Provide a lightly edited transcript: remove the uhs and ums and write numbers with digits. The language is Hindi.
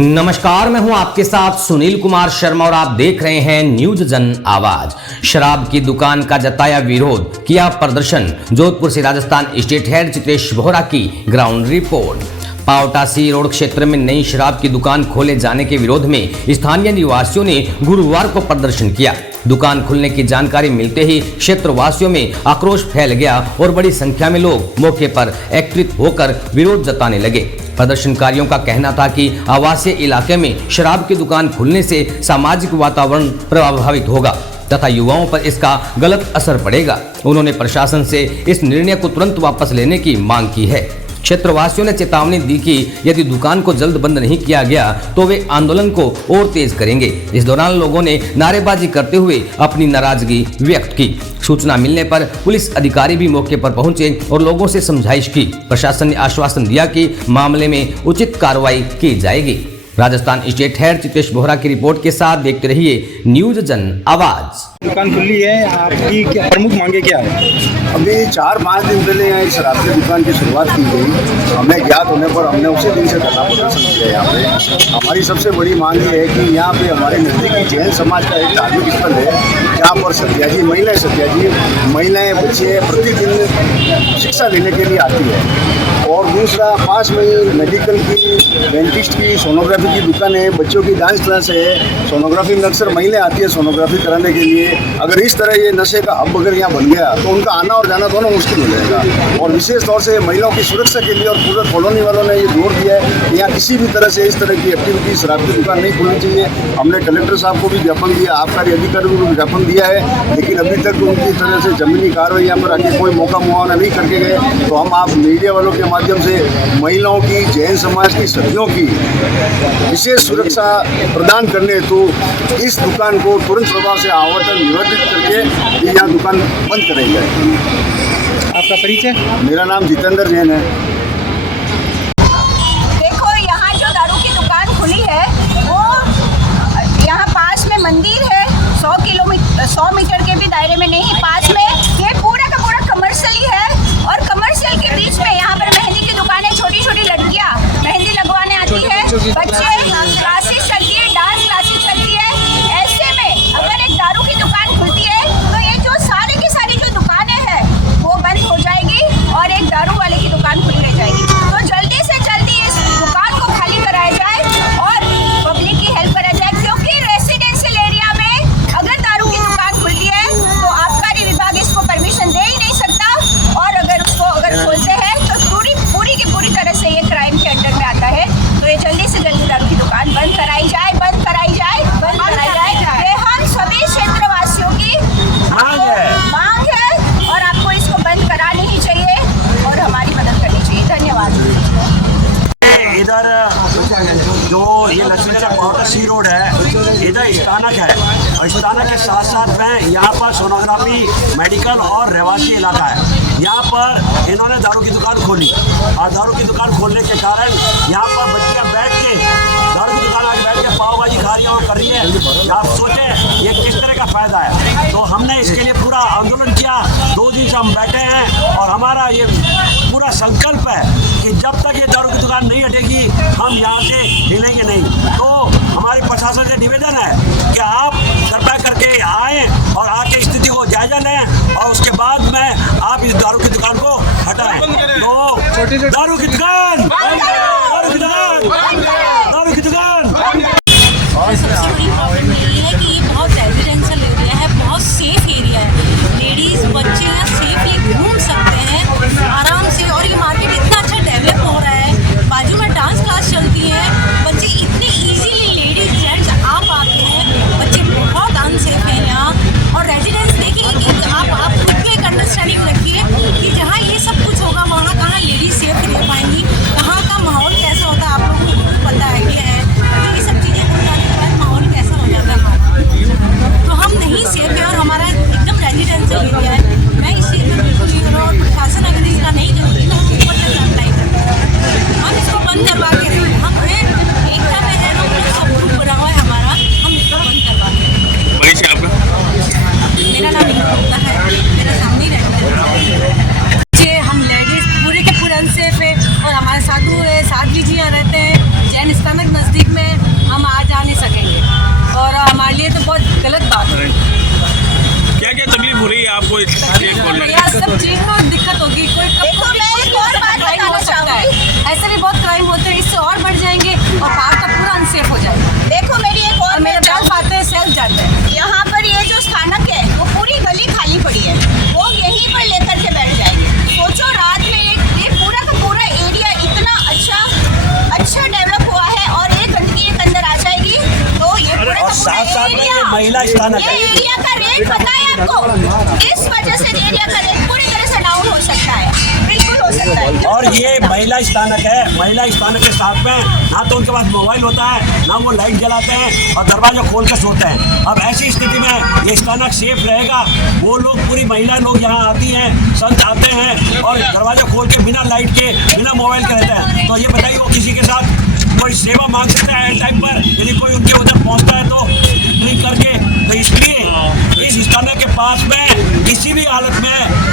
नमस्कार, मैं हूं आपके साथ सुनील कुमार शर्मा और आप देख रहे हैं न्यूज जन आवाज। शराब की दुकान का जताया विरोध, किया प्रदर्शन। जोधपुर से राजस्थान स्टेट हेड चित्रेश बोहरा की ग्राउंड रिपोर्ट। पावटा सी रोड क्षेत्र में नई शराब की दुकान खोले जाने के विरोध में स्थानीय निवासियों ने गुरुवार को प्रदर्शन किया। दुकान खुलने की जानकारी मिलते ही क्षेत्रवासियों में आक्रोश फैल गया और बड़ी संख्या में लोग मौके पर एकत्रित होकर विरोध जताने लगे। प्रदर्शनकारियों का कहना था कि आवासीय इलाके में शराब की दुकान खुलने से सामाजिक वातावरण प्रभावित होगा तथा युवाओं पर इसका गलत असर पड़ेगा। उन्होंने प्रशासन से इस निर्णय को तुरंत वापस लेने की मांग की है। क्षेत्रवासियों ने चेतावनी दी कि यदि दुकान को जल्द बंद नहीं किया गया तो वे आंदोलन को और तेज करेंगे। इस दौरान लोगों ने नारेबाजी करते हुए अपनी नाराजगी व्यक्त की। सूचना मिलने पर पुलिस अधिकारी भी मौके पर पहुंचे और लोगों से समझाइश की। प्रशासन ने आश्वासन दिया कि मामले में उचित कार्रवाई की जाएगी। राजस्थान स्टेट हेड चित्रेश बोहरा की रिपोर्ट के साथ देखते रहिए न्यूज जन आवाज। दुकान खुली है, आपकी क्या प्रमुख मांगे क्या है? अभी 4-5 दिन पहले यहाँ एक शराब की दुकान की शुरुआत की गई। हमें ज्ञात होने पर हमने उसी दिन से धरना प्रदर्शन किया। यहाँ पे हमारी सबसे बड़ी मांग ये है कि यहाँ पे हमारे नज़दीकी जैन समाज का एक धार्मिक स्थल है जहाँ पर सत्याजी महिलाएं बच्चे प्रतिदिन शिक्षा लेने के लिए आती है। और दूसरा, पास में ही मेडिकल की, डेंटिस्ट की, सोनोग्राफी की दुकान है, बच्चों की डांस क्लास है। सोनोग्राफी में अक्सर महिलाएं आती है सोनोग्राफी कराने के लिए। अगर इस तरह ये नशे का हब अगर यहाँ बन गया तो उनका आना और जाना दोनों मुश्किल हो जाएगा। और विशेष तौर से महिलाओं की सुरक्षा के लिए और पूरे कॉलोनी वालों ने ये जोर दिया है यहाँ किसी भी तरह से इस तरह की एक्टिविटी शराब की दुकान नहीं खोलनी चाहिए। हमने कलेक्टर साहब को भी ज्ञापन दिया, आबकारी अधिकारियों को भी ज्ञापन दिया है, लेकिन अभी तक उनकी तरह से जमीनी कार्रवाई यहाँ पर आगे कोई मौका मुआवना नहीं करके गए। तो हम आप मीडिया वालों के माध्यम से महिलाओं की, जैन समाज की, सदियों की विशेष सुरक्षा प्रदान करने हेतु इस दुकान को तुरंत प्रभाव से आवंटन निवर्तित करके यहाँ दुकान बंद कराई जाए। आपका परिचय? मेरा नाम जितेंद्र जैन है। देखो, यहाँ जो दारू की दुकान खुली है वो यहाँ पास में मंदिर है, 100 मीटर के भी दायरे में नहीं, पास में ये पूरा का पूरा कमर्शियल ही है। और कमर्शियल के बीच में यहाँ पर मेहंदी की दुकानें, छोटी छोटी लड़कियाँ मेहंदी लगवाने आती है, बच्चे क्लासेस चलती है, डांस क्लासेस चलती है। ऐसे में अगर एक दारू की दुकान खुलती है तो ये जो सारी की सारी जो दुकानें हैं वो बंद हो जाएगी और एक दारू वाले की दुकान खुली रह जाएगी। तो जल्दी से जल्दी इस दुकान को खाली कराया जाए और पब्लिक की हेल्प करा जाए, क्योंकि रेसिडेंशियल एरिया में अगर दारू की दुकान खुलती है तो आबकारी विभाग इसको परमिशन दे ही नहीं सकता। और अगर खोलते हैं तो पूरी की पूरी तरह से ये क्राइम के अंडर में आता है। तो ये जल्दी से जल्दी दारू की दुकान बंद कराई जाए। ये हम सभी क्षेत्रवासियों की मांग है और आपको इसको बंद करानी ही चाहिए और हमारी मदद करनी चाहिए। धन्यवाद। इधर जो ये लक्ष्मण चौक पावटा सी रोड है, इधर स्थानक है और स्थानक के साथ साथ में यहाँ पर सोनोग्राफी, मेडिकल और रहवासी इलाका है। यहाँ पर इन्होंने दारू की दुकान खोली और दारू की दुकान खोलने के कारण यहाँ पर बच्चियाँ बैठ के दारू की दुकान आगे बैठ के पाव भाजी खा रही है और कर रही है। आप सोचें ये किस तरह का फायदा है। तो हमने इसके लिए पूरा आंदोलन किया। 2 दिन से हम बैठे हैं और हमारा ये पूरा संकल्प है कि जब तक ये दारू की दुकान नहीं हटेगी हम यहाँ से हिलेंगे नहीं। तो हमारी प्रशासन से निवेदन है कि आप कृपया करके आए और आके स्थिति को जायजा लें और उसके बाद में आप इस दारू की दुकान को हटाएं। तो दारू की दुकान, दारू की दुकान, दारू की दुकान। सबसे बड़ी प्रॉब्लम ये है कि ये बहुत रेजिडेंशियल एरिया है, बहुत सेफ एरिया है। लेडीज़, बच्चे यहाँ सेफली घूम सकते हैं आराम से। और ये मार्केट इतना अच्छा डेवलप हो रहा है, बाजू में डांस क्लास चलती है, बच्चे इतने इजीली, लेडीज जेंट्स आ पाते हैं। बच्चे बहुत अनसेफ हैं यहाँ। और रेजिडेंस देखिए कि आप खुद भी एक अंडरस्टैंडिंग रखिए कि जहाँ ये सब कुछ होगा वहाँ कहाँ लेडीज सेफ रह पाएंगी, क्या क्या तकलीफ हो रही है आपको इस गेट खोलने में? यार सब चीज में दिक्कत होगी। कोई देखो, मैं एक और बात क्राइम हो बताना सकता है, चाहूंगी। ऐसे भी बहुत क्राइम होते हैं, इससे और बढ़ जाएंगे और पार्क का पूरा अनसेफ हो जाएगा। देखो मेरी एक और और मेरे बात, ब्याह आते हैं, सेल्फ जाते हैं। यहाँ पर ये जो स्थानक है वो पूरी गली खाली पड़ी है, वो यहीं पर लेकर के बैठ जाएंगे। सोचो रात में ये पूरा का पूरा एरिया इतना अच्छा डेवलप हुआ है और एक गंदगी एक अंदर आ जाएगी तो ये पूरा का और पूरा साथ-साथ में ये महिला एरिया, स्थानक ये है। एरिया का रेट पता है आपको? इस वजह से एरिया का रेट पूरी तरह से डाउन हो सकता है, बिल्कुल हो सकता है। और ये महिला स्थानक है। महिला स्थानक के साथ में ना तो उनके पास मोबाइल होता है, ना वो लाइट जलाते हैं और दरवाजा खोल के सोते हैं। अब ऐसी स्थिति में ये स्थानक सेफ रहेगा? वो लोग, पूरी महिला लोग यहाँ आती हैं, संत आते हैं और दरवाजा खोल के बिना लाइट के, बिना मोबाइल के रहते हैं। तो ये बताइए वो किसी के साथ कोई सेवा मांग सकता है टाइम पर? यदि कोई उनके उधर पहुँचता है तो ड्रिंक करके। तो इसलिए इस स्थानक के पास में किसी भी हालत में